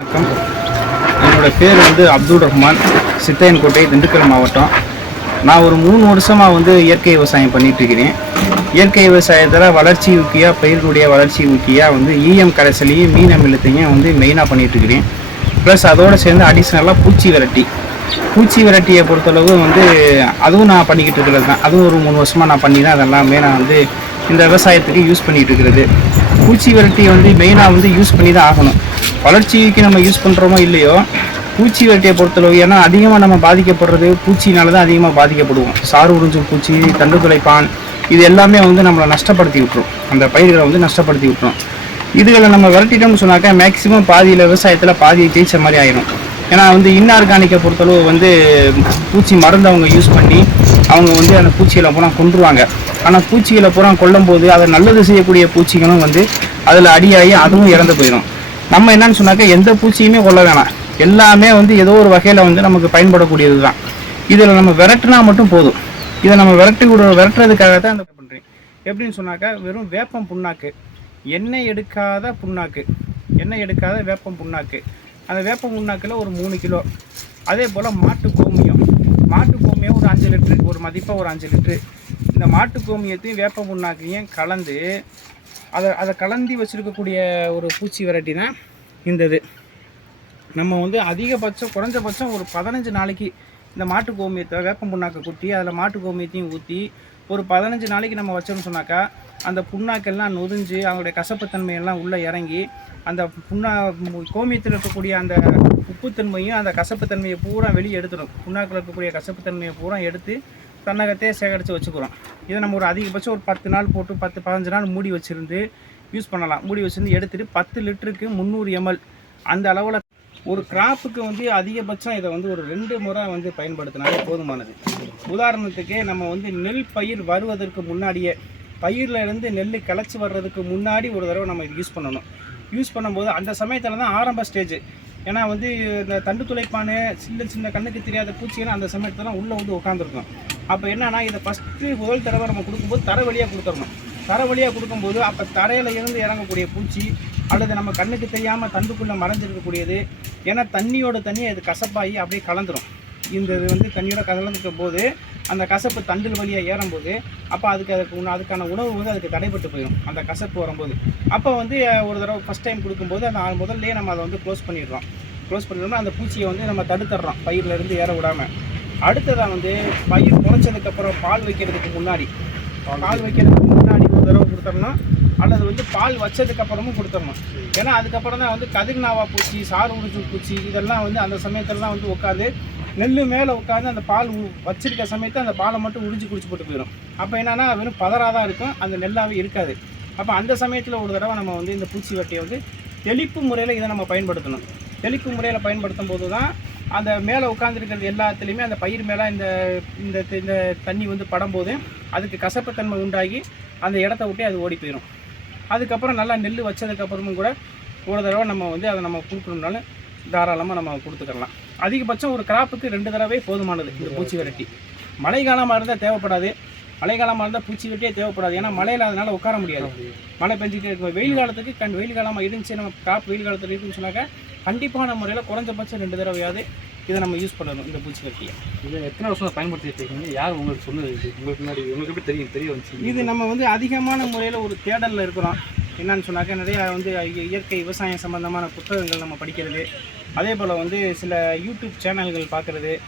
வணக்கம். என்னோட பேர் வந்து அப்துல் ரஹ்மான். சித்தையன்கோட்டை திண்டுக்கல் மாவட்டம். நான் ஒரு மூணு வருஷமாக வந்து இயற்கை விவசாயம் பண்ணிட்டு இருக்கிறேன். இயற்கை விவசாயத்தில் வளர்ச்சி ஊக்கியாக பயிர்களுடைய வளர்ச்சி ஊக்கியாக வந்து ஈயம் கரைசலையும் மீன் அமிலத்தையும் வந்து மெயினாக பண்ணிட்டு இருக்கிறேன். ப்ளஸ் அதோடு சேர்ந்து அடிஷ்னலாக பூச்சி விரட்டி. பூச்சி விரட்டியை பொறுத்தளவு வந்து அதுவும் நான் பண்ணிக்கிட்டு இருக்கிறது தான். அதுவும் ஒரு மூணு வருஷமாக நான் பண்ணி தான் அதெல்லாமே நான் வந்து இந்த விவசாயத்துக்கு யூஸ் பண்ணிட்டு இருக்கிறது பூச்சி விரட்டியை வந்து மெயினாக வந்து யூஸ் பண்ணி தான் ஆகணும். வளர்ச்சிக்கு நம்ம யூஸ் பண்ணுறோமோ இல்லையோ பூச்சி விரட்டியை பொறுத்தளவு ஏன்னா அதிகமாக நம்ம பாதிக்கப்படுறது பூச்சினால தான் அதிகமாக பாதிக்கப்படுவோம். சாறு உறிஞ்சு பூச்சி தண்டு துளைப்பான் இது எல்லாமே வந்து நம்மளை நஷ்டப்படுத்தி விட்டுரும். அந்த பயிர்களை வந்து நஷ்டப்படுத்தி விட்டுரும். இதுகளை நம்ம விரட்டிட்டோம்னு சொன்னாக்கா மேக்ஸிமம் பாதியில் விவசாயத்தில் பாதியை ஜெயிச்ச மாதிரி ஆயிரும். ஏன்னா வந்து இன்ஆர்கானிக்கை பொறுத்தளவு வந்து பூச்சி மருந்து அவங்க யூஸ் பண்ணி அவங்க வந்து அந்த பூச்சிகளை பூரா கொன்றுவாங்க. ஆனால் பூச்சிகளை பூரா கொல்லும் போது அதை நல்லது செய்யக்கூடிய பூச்சிகளும் வந்து அதில் அடியாகி அதுவும் இறந்து போயிடும் நம்ம என்னன்னு சொன்னாக்கா எந்த பூச்சியுமே கொல்ல வேணாம். எல்லாமே வந்து ஏதோ ஒரு வகையில் வந்து நமக்கு பயன்படக்கூடியது தான் இதில் நம்ம விரட்டினா மட்டும் போதும். இதை நம்ம விரட்டி விட விரட்டுறதுக்காக தான் அந்த பண்ணுறேன் எப்படின்னு சொன்னாக்கா வெறும் வேப்பம் புண்ணாக்கு எண்ணெய் எடுக்காத புண்ணாக்கு எண்ணெய் எடுக்காத வேப்பம் புண்ணாக்கு. அந்த வேப்பம் புண்ணாக்கில் ஒரு மூணு கிலோ. அதே போல் மாட்டு கோமியம் மாட்டு அஞ்சு லிட்ரு ஒரு மதிப்பாக ஒரு அஞ்சு லிட்ரு இந்த மாட்டு கோமியத்தையும் வேப்ப புண்ணாக்கையும் கலந்து அதை அதை கலந்து வச்சுருக்கக்கூடிய ஒரு பூச்சி வெரைட்டி தான் இந்த இது நம்ம வந்து அதிகபட்சம் குறைஞ்சபட்சம் ஒரு பதினஞ்சு நாளைக்கு இந்த மாட்டு கோமியத்தை வேப்பம் புண்ணாக்கை குட்டி அதில் மாட்டு கோமியத்தையும் ஊற்றி ஒரு பதினஞ்சு நாளைக்கு நம்ம வச்சோம்னு சொன்னாக்கா அந்த புண்ணாக்கெல்லாம் நொதிஞ்சு அவங்களுடைய கசப்புத்தன்மையெல்லாம் உள்ளே இறங்கி அந்த புண்ணா கோமியத்தில் இருக்கக்கூடிய அந்த உப்புத்தன்மையும் அந்த கசப்புத்தன்மையை பூரா வெளியே எடுத்துடும். புண்ணாக்கில் இருக்கக்கூடிய கசப்புத்தன்மையை பூரா எடுத்து தன்னகத்தே சேகரித்து வச்சுக்கிறோம். இதை நம்ம ஒரு அதிகபட்சம் ஒரு பத்து நாள் போட்டு பத்து பதினஞ்சு நாள் மூடி வச்சுருந்து யூஸ் பண்ணலாம். மூடி வச்சுருந்து எடுத்துகிட்டு பத்து லிட்டருக்கு முந்நூறு எம்எல் அந்த அளவில் ஒரு கிராப்புக்கு வந்து அதிகபட்சம் இதை வந்து ஒரு ரெண்டு முறை வந்து பயன்படுத்தினாலே போதுமானது. உதாரணத்துக்கு நம்ம வந்து நெல் பயிர் வருவதற்கு முன்னாடியே பயிரில் இருந்து நெல் கிளச்சி வர்றதுக்கு முன்னாடி ஒரு தடவை நம்ம இது யூஸ் பண்ணணும். யூஸ் பண்ணும்போது அந்த சமயத்தில் தான் ஆரம்ப ஸ்டேஜ் ஏன்னா வந்து இந்த தண்டு துளைப்பானு சின்ன சின்ன கண்ணுக்கு தெரியாத பூச்சிகள் அந்த சமயத்துலலாம் உள்ளே வந்து உட்காந்துருக்கும் அப்போ என்னன்னா இதை ஃபஸ்ட்டு முதல் தடவை நம்ம கொடுக்கும்போது தர வழியாக கொடுத்துடணும். தர வழியாக கொடுக்கும்போது அப்போ தரையில் இருந்து இறங்கக்கூடிய பூச்சி அல்லது நம்ம கண்ணுக்கு தெரியாமல் தண்டுக்குள்ளே மறைஞ்சிருக்கக்கூடியது. ஏன்னா தண்ணியோட தண்ணி அது கசப்பாகி அப்படியே கலந்துரும். இந்த இது வந்து தண்ணியோட கலந்துக்கும் போது அந்த கசப்பு தண்டில் வழியாக ஏறும்போது அப்போ அதுக்கு அதுக்கு உண- அதுக்கான உணவு வந்து அதுக்கு தடைப்பட்டு போயிடும் அந்த கசப்பு வரும்போது. அப்போ வந்து ஒரு தடவை ஃபஸ்ட் டைம் கொடுக்கும்போது அந்த ஆ- முதல்லே நம்ம அதை வந்து க்ளோஸ் பண்ணிடுறோம். க்ளோஸ் பண்ணிட்டோம்னா அந்த பூச்சியை வந்து நம்ம தடுத்துடுறோம் பயிர்லேருந்து ஏற விடாமல் அடுத்ததாக வந்து பயிர் முளைச்சதுக்கப்புறம் பால் வைக்கிறதுக்கு முன்னாடி பால் வைக்கிறதுக்கு முன்னாடி ஒரு தடவை கொடுத்தோம்னா அல்லது வந்து பால் வச்சதுக்கு அப்புறமும் கொடுத்துடணும். ஏன்னா அதுக்கப்புறம் தான் வந்து கதிர்நாவா பூச்சி சாறு உறிஞ்சு பூச்சி இதெல்லாம் வந்து அந்த சமயத்தில் தான் வந்து உட்காந்து நெல் மேலே உட்காந்து அந்த பால் உ- வச்சிருக்க சமயத்தை அந்த பாலை மட்டும் உறிஞ்சு குடிச்சு போட்டு போயிடும் அப்போ என்னன்னா வெறும் பதறாக தான் இருக்கும் அந்த நெல்லாகவே இருக்காது. அப்போ அந்த சமயத்தில் ஒரு தடவை நம்ம வந்து இந்த பூச்சி வட்டியை வந்து தெளிப்பு முறையில் இதை நம்ம பயன்படுத்தணும். தெளிப்பு முறையில் பயன்படுத்தும் போது தான் அந்த மேலே உட்காந்துருக்கிறது எல்லாத்துலேயுமே அந்த பயிர் மேலே இந்த இந்த இந்த தண்ணி வந்து படும்போது அதுக்கு கசப்புத்தன்மை உண்டாகி அந்த இடத்த விட்டே அது ஓடி போயிடும் அதுக்கப்புறம் நல்லா நெல் வச்சதுக்கப்புறமும் கூட ஒரு தடவை நம்ம வந்து அதை நம்ம கொடுக்கணும்னாலும் தாராளமாக நம்ம கொடுத்துக்கலாம். அதிகபட்சம் ஒரு கிராப்புக்கு ரெண்டு தடவை போதுமானது இந்த பூச்சி விரட்டி மழை காலமாக இருந்தால் தேவைப்படாது. மழை காலமாக இருந்தால் பூச்சி வெட்டியே தேவைப்படாது. ஏன்னா மழையில் அதனால் உட்கார முடியாது. மழை பெஞ்சிட்டே இருக்கும். வெயில் காலத்துக்கு கண் வெயில் காலமாக இருந்துச்சு நம்ம கிராப் வெயில் காலத்தில் இருக்குன்னு சொன்னாக்கா கண்டிப்பான முறையில் குறைஞ்சபட்சம் ரெண்டு தடவையாவது இதை நம்ம யூஸ் பண்ணணும் இந்த பூச்சி வெட்டியை இது எத்தனை வருஷம் பயன்படுத்திட்டு இருக்கீங்க? யார் உங்களுக்கு சொன்னது இது? உங்களுக்கு முன்னாடி உங்களுக்கு எப்படி தெரியும்? தெரிய வந்துச்சு. இது நம்ம வந்து அதிகமான முறையில் ஒரு தேடலில் இருக்கிறோம். என்னன்னு சொன்னாக்கா நிறைய வந்து இய- இயற்கை விவசாயம் சம்பந்தமான புத்தகங்கள் நம்ம படிக்கிறது. அதே போல் வந்து சில யூடியூப் சேனல்கள் பார்க்குறது.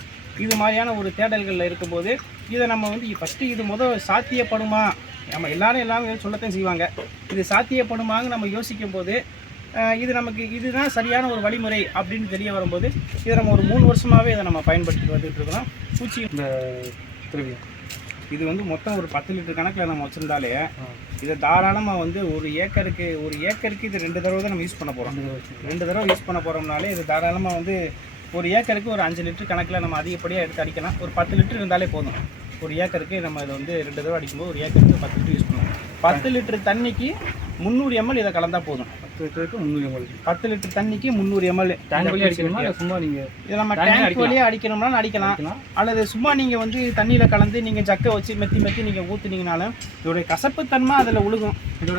இது மாதிரியான ஒரு தேடல்களில் இருக்கும்போது இதை நம்ம வந்து ஃபஸ்ட்டு இது முத சாத்தியப்படுமா? நம்ம எல்லாரும் எல்லாமே சொல்லத்தான் செய்வாங்க. இது சாத்தியப்படுமான்னு நம்ம யோசிக்கும் போது இது நமக்கு இதுதான் சரியான ஒரு வழிமுறை அப்படின்னு தெரிய வரும்போது இதை நம்ம ஒரு மூணு வருஷமாகவே இதை நம்ம பயன்படுத்தி வந்துட்டு இருக்கிறோம். பூச்சி இந்த திரவியம். இது வந்து மொத்தம் ஒரு பத்து லிட்டர் கணக்கில் நம்ம வச்சுருந்தாலே இதை தாராளமாக வந்து ஒரு ஏக்கருக்கு ஒரு ஏக்கருக்கு இது ரெண்டு தடவை தான் நம்ம யூஸ் பண்ண போகிறோம் ரெண்டு தடவை யூஸ் பண்ண போகிறோம்னாலே இது தாராளமாக வந்து ஒரு ஏக்கருக்கு ஒரு அஞ்சு லிட்டர் கணக்கில் நம்ம அதிகப்படியாக எடுத்து அடிக்கலாம். ஒரு பத்து லிட்டர் இருந்தாலே போதும். ஒரு ஏக்கருக்கு நம்ம இதை வந்து ரெண்டு தடவை அடிக்கும்போது ஒரு ஏக்கருக்கு பத்து லிட்டர் யூஸ் பண்ணுவோம். பத்து லிட்டர் தண்ணிக்கு முந்நூறு எம்எல் இதை கலந்தா போதும். பத்து லிட்டருக்கு முந்நூறு எம்எல் பத்து லிட்டர் தண்ணிக்கு முந்நூறு எம்எல் டேங்க் வழி அடிக்கணுமா? இல்லை சும்மா நீங்கள் இதை நம்ம டேங்க். வழியாக அடிக்கணும்னா அடிக்கலாம். அடிக்கலாம். அல்லது சும்மா நீங்கள் வந்து தண்ணியில் கலந்து நீங்கள் ஜக்கை வச்சு மெத்தி மெத்தி நீங்கள் ஊற்றுனீங்கனாலும் இதோடைய கசப்புத்தன்மை அதில் உழுகும். இதோட